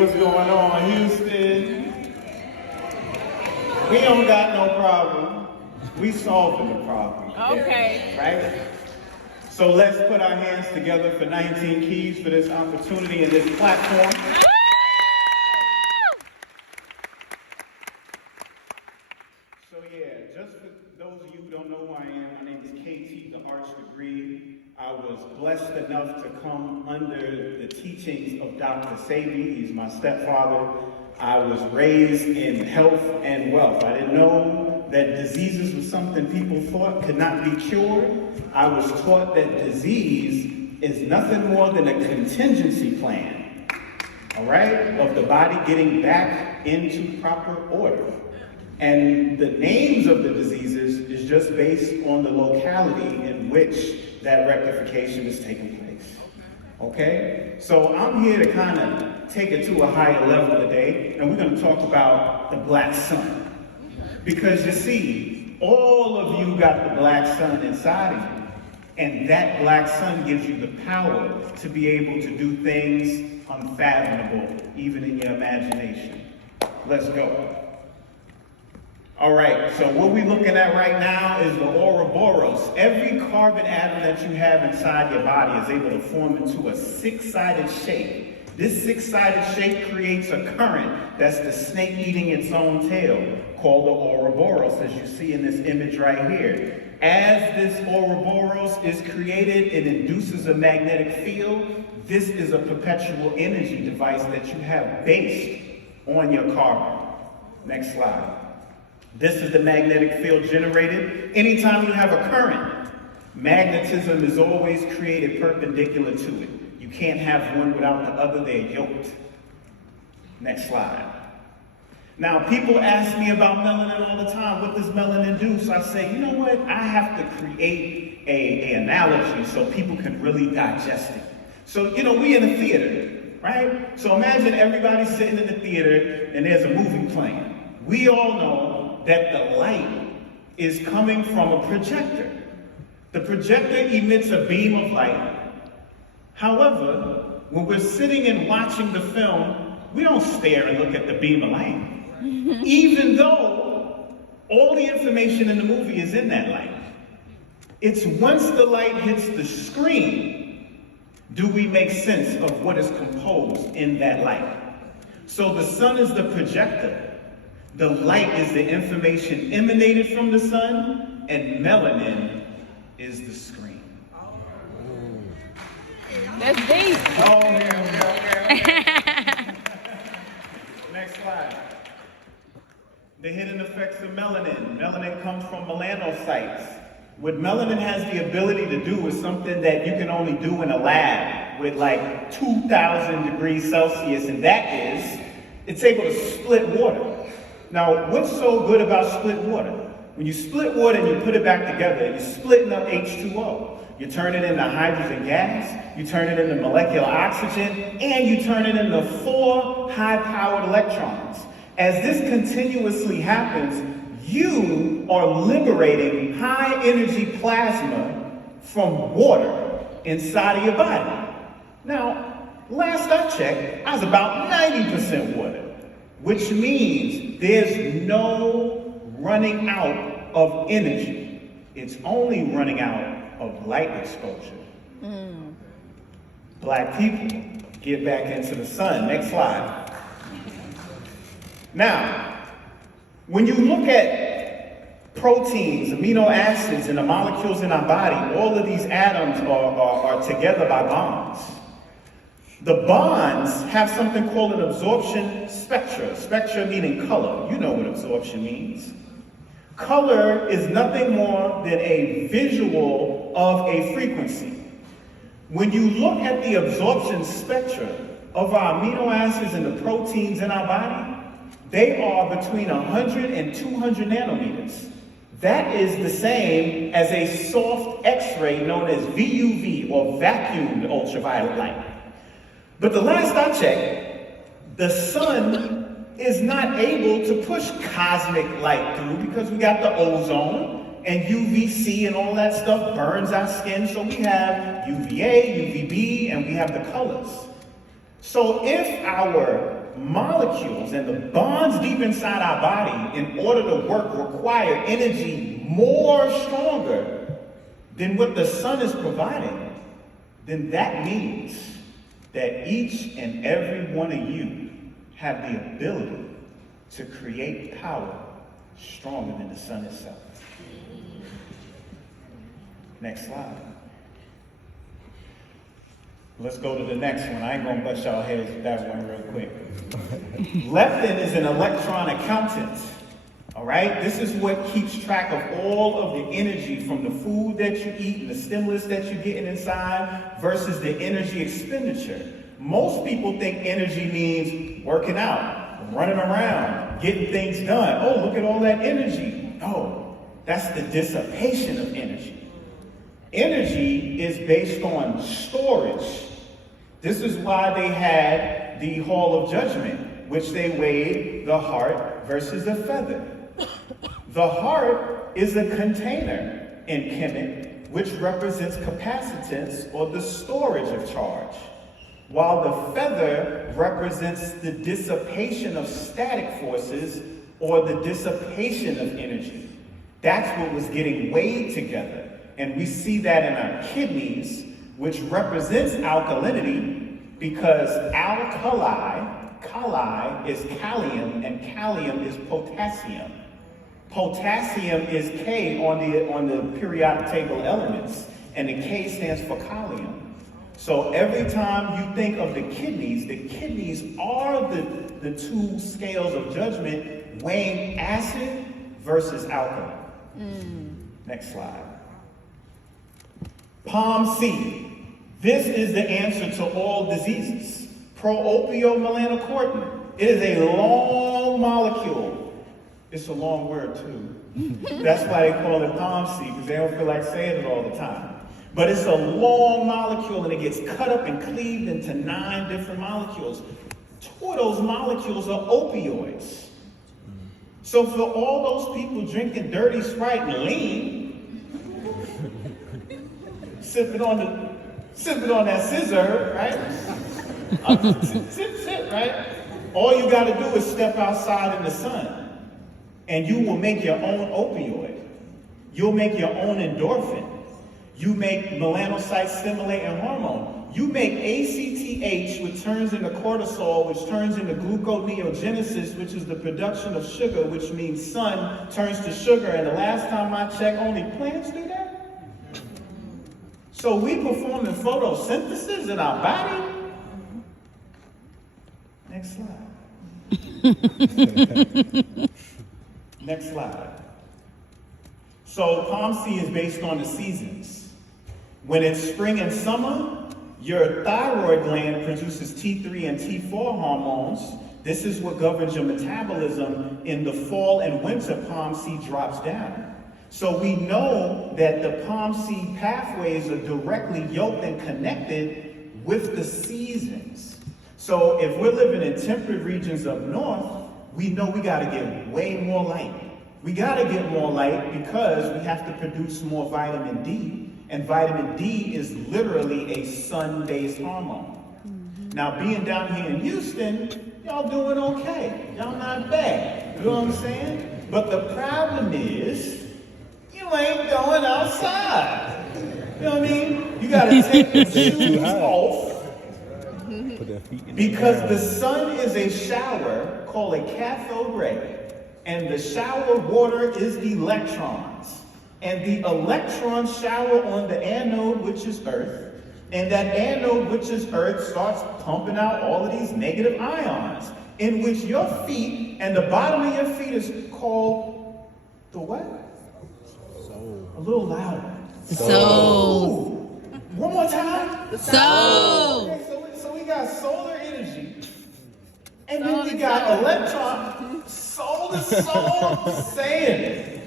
what's going on, Houston? We don't got no problem. We solving the problem. Okay. Right? So let's put our hands together for 19 Keys for this opportunity and this platform. So yeah, just for those of you who don't know who I am, my name is KT, the Arts Degree. I was blessed enough to come under the teachings of Dr. Sebi. He's my stepfather. I was raised in health and wealth. I didn't know that diseases was something people thought could not be cured. I was taught that disease is nothing more than a contingency plan, all right, of the body getting back into proper order. And the names of the diseases is just based on the locality in which that rectification is taking place. Okay? So I'm here to kind of take it to a higher level today, and we're going to talk about the black sun. Because you see, all of you got the black sun inside of you, and that black sun gives you the power to be able to do things unfathomable, even in your imagination. Let's go. All right, so what we're looking at right now is the Ouroboros. Every carbon atom that you have inside your body is able to form into a six-sided shape. This six-sided shape creates a current that's the snake eating its own tail, called the Ouroboros, as you see in this image right here. As this Ouroboros is created, it induces a magnetic field. This is a perpetual energy device that you have based on your carbon. Next slide. This is the magnetic field generated. Anytime you have a current, magnetism is always created perpendicular to it. You can't have one without the other, they're yoked. Next slide. Now, people ask me about melanin all the time. What does melanin do? So I say, you know what? I have to create an analogy so people can really digest it. So, you know, we in the theater, right? So imagine everybody sitting in the theater and there's a movie playing. We all know that the light is coming from a projector. The projector emits a beam of light. However, when we're sitting and watching the film, we don't stare and look at the beam of light. Even though all the information in the movie is in that light. It's once the light hits the screen, do we make sense of what is composed in that light. So the sun is the projector. The light is the information emanated from the sun, and melanin is the screen. That's deep. Oh, yeah. Next slide. The hidden effects of melanin. Melanin comes from melanocytes. What melanin has the ability to do is something that you can only do in a lab with like 2,000 degrees Celsius, and that is, it's able to split water. Now, what's so good about split water? When you split water and you put it back together, you're splitting up H2O. You turn it into hydrogen gas, you turn it into molecular oxygen, and you turn it into 4 high-powered electrons. As this continuously happens, you are liberating high-energy plasma from water inside of your body. Now, last I checked, I was about 90% water. Which means there's no running out of energy. It's only running out of light exposure. Black people, get back into the sun. Next slide. Now, when you look at proteins, amino acids, and the molecules in our body, all of these atoms are together by bonds. The bonds have something called an absorption spectra. Spectra meaning color. You know what absorption means. Color is nothing more than a visual of a frequency. When you look at the absorption spectra of our amino acids and the proteins in our body, they are between 100 and 200 nanometers. That is the same as a soft X-ray known as VUV, or vacuumed ultraviolet light. But the last I checked, the sun is not able to push cosmic light through because we got the ozone and UVC and all that stuff burns our skin. So we have UVA, UVB, and we have the colors. So if our molecules and the bonds deep inside our body, in order to work, require energy more stronger than what the sun is providing, then that means that each and every one of you have the ability to create power stronger than the sun itself. Next slide. Let's go to the next one. I ain't gonna bust y'all heads with that one real quick. Leptin is an electron accountant. All right? This is what keeps track of all of the energy from the food that you eat and the stimulus that you're getting inside versus the energy expenditure. Most people think energy means working out, running around, getting things done. Oh, look at all that energy. No, that's the dissipation of energy. Energy is based on storage. This is why they had the Hall of Judgment, which they weighed the heart versus the feather. The heart is a container in Kemet, which represents capacitance or the storage of charge, while the feather represents the dissipation of static forces or the dissipation of energy. That's what was getting weighed together. And we see that in our kidneys, which represents alkalinity, because kali is calcium, and calcium is potassium. Potassium is K on the periodic table elements, and the K stands for kalium. So every time you think of the kidneys are the two scales of judgment weighing acid versus alkaline. Next slide. Palm seed. This is the answer to all diseases. Pro-opiomelanocortin. It is a long molecule. It's a long word too. That's why they call it palm seed, because they don't feel like saying it all the time. But it's a long molecule, and it gets cut up and cleaved into 9 different molecules. 2 of those molecules are opioids. So for all those people drinking dirty Sprite and lean, sipping on that scissor, right? Sip, right? All you got to do is step outside in the sun, and you will make your own opioid. You'll make your own endorphin. You make melanocyte-stimulating hormone. You make ACTH, which turns into cortisol, which turns into gluconeogenesis, which is the production of sugar, which means sun turns to sugar. And the last time I checked, only plants do that. So we performing photosynthesis in our body. Next slide. Next slide. So palm seed is based on the seasons. When it's spring and summer, your thyroid gland produces T3 and T4 hormones. This is what governs your metabolism. In the fall and winter, palm seed drops down. So we know that the palm seed pathways are directly yoked and connected with the seasons. So if we're living in temperate regions up north, we know we got to get way more light. We got to get more light because we have to produce more vitamin D. And vitamin D is literally a sun-based hormone. Now, being down here in Houston, y'all doing okay. Y'all not bad. You know what I'm saying? But the problem is, you ain't going outside. You know what I mean? You got to take the shoes off. Because the sun is a shower called a cathode ray. And the shower water is electrons. And the electrons shower on the anode, which is Earth. And that anode, which is Earth, starts pumping out all of these negative ions, in which your feet and the bottom of your feet is called the what? Soul. A little louder. Soul. One more time. Soul. Okay, so we got solar energy. And then we got electron. Soul to soul. Saying it.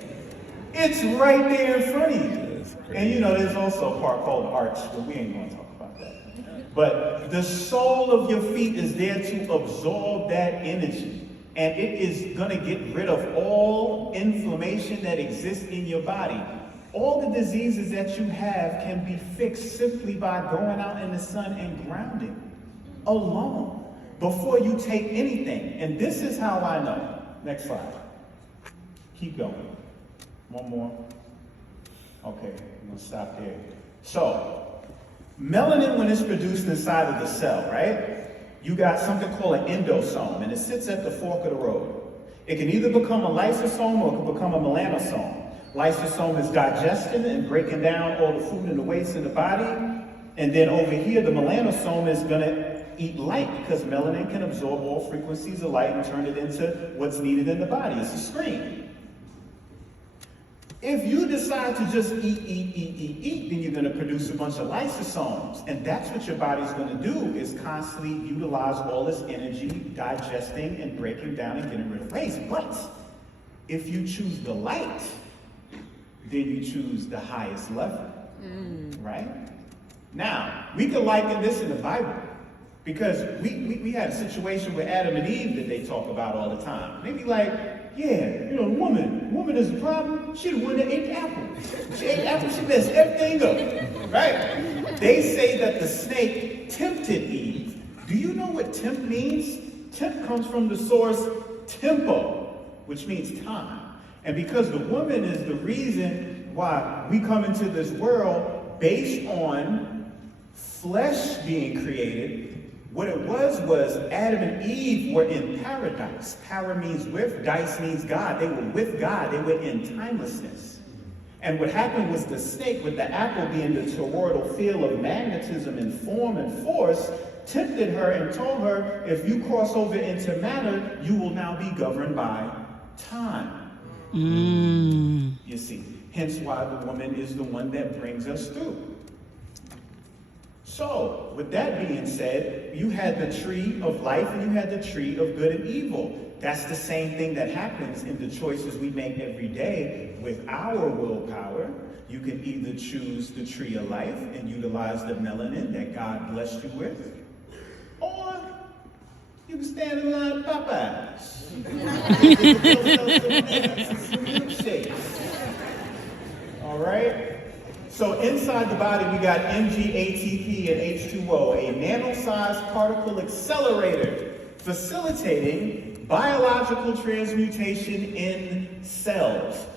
It's right there in front of you. And you know, there's also a part called the arch, but we ain't going to talk about that. But the sole of your feet is there to absorb that energy. And it is going to get rid of all inflammation that exists in your body. All the diseases that you have can be fixed simply by going out in the sun and grounding. alone before you take anything. And this is how I know. Next slide. Keep going. One more. Okay, I'm gonna stop there. So, melanin, when it's produced inside of the cell, right? You got something called an endosome, and it sits at the fork of the road. It can either become a lysosome or it can become a melanosome. Lysosome is digesting and breaking down all the food and the waste in the body. And then over here, the melanosome is gonna eat light because melanin can absorb all frequencies of light and turn it into what's needed in the body. It's a screen. If you decide to just eat, then you're going to produce a bunch of lysosomes. And that's what your body's going to do, is constantly utilize all this energy, digesting and breaking down and getting rid of waste. But if you choose the light, then you choose the highest level, right? Now, we can liken this in the Bible, because we had a situation with Adam and Eve that they talk about all the time. They be like, yeah, the woman is the problem. She the one that ate the apple. She ate the apple, she messed everything up, right? They say that the snake tempted Eve. Do you know what tempt means? Tempt comes from the source tempo, which means time. And because the woman is the reason why we come into this world based on flesh being created, what it was Adam and Eve were in paradise. Para means with, dice means God. They were with God. They were in timelessness. And what happened was the snake, with the apple being the toroidal field of magnetism and form and force, tempted her and told her, if you cross over into matter, you will now be governed by time. You see, hence why the woman is the one that brings us through. So, with that being said, you had the tree of life and you had the tree of good and evil. That's the same thing that happens in the choices we make every day with our willpower. You can either choose the tree of life and utilize the melanin that God blessed you with, or you can stand in line of Popeyes. All right? So inside the body, we got Mg, ATP, and H2O, a nano-sized particle accelerator, facilitating biological transmutation in cells.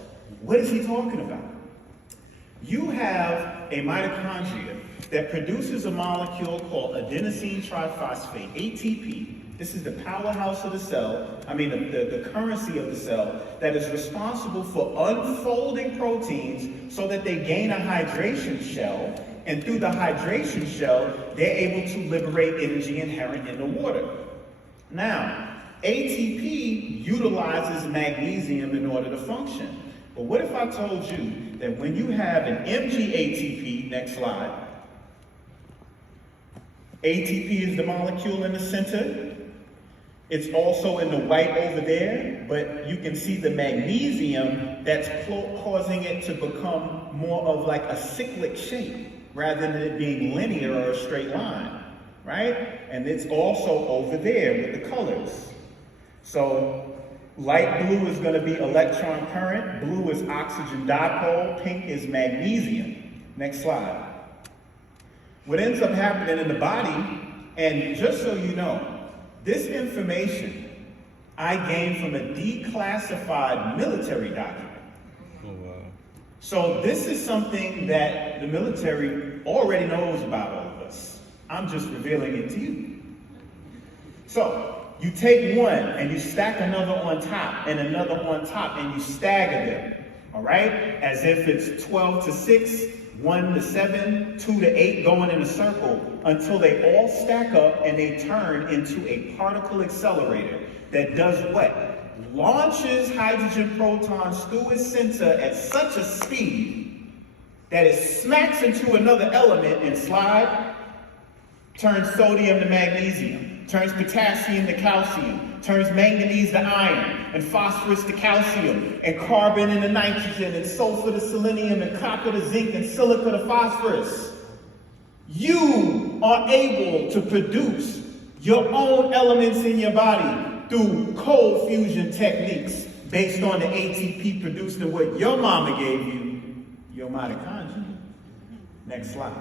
What is he talking about? You have a mitochondria that produces a molecule called adenosine triphosphate, ATP. This is the powerhouse of the cell, the currency of the cell, that is responsible for unfolding proteins so that they gain a hydration shell, and through the hydration shell, they're able to liberate energy inherent in the water. Now, ATP utilizes magnesium in order to function. But what if I told you that when you have an MgATP, next slide, ATP is the molecule in the center. It's also in the white over there, but you can see the magnesium that's causing it to become more of like a cyclic shape rather than it being linear or a straight line, right? And it's also over there with the colors. So light blue is going to be electron current, blue is oxygen dipole, pink is magnesium. Next slide. What ends up happening in the body, and just so you know, this information I gained from a declassified military document. Oh, wow. So this is something that the military already knows about all of us. I'm just revealing it to you. So you take one and you stack another on top and another on top and you stagger them, all right? As if it's 12 to 6, 1 to 7, 2 to 8 going in a circle until they all stack up and they turn into a particle accelerator that does what? Launches hydrogen protons through its center at such a speed that it smacks into another element and slide, turns sodium to magnesium, turns potassium to calcium, turns manganese to iron, and phosphorus to calcium, and carbon into nitrogen, and sulfur to selenium, and copper to zinc, and silica to phosphorus. You are able to produce your own elements in your body through cold fusion techniques based on the ATP produced in what your mama gave you, your mitochondria. Next slide.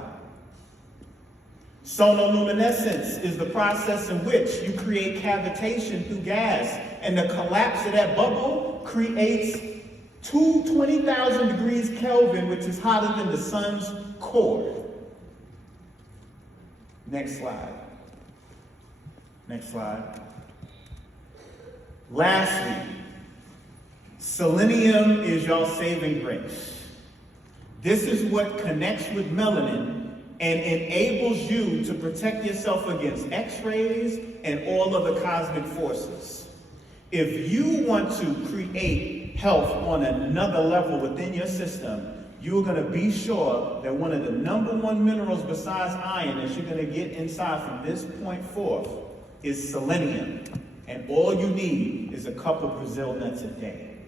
Sonoluminescence is the process in which you create cavitation through gas, and the collapse of that bubble creates 20,000 degrees Kelvin, which is hotter than the sun's core. Next slide. Next slide. Lastly, selenium is your saving grace. This is what connects with melanin and enables you to protect yourself against X-rays and all of the cosmic forces. If you want to create health on another level within your system, you're going to be sure that one of the #1 minerals besides iron that you're going to get inside from this point forth is selenium. And all you need is a cup of Brazil nuts a day.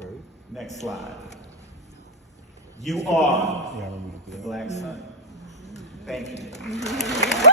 Okay. Next slide. You are the black sun. Thank you.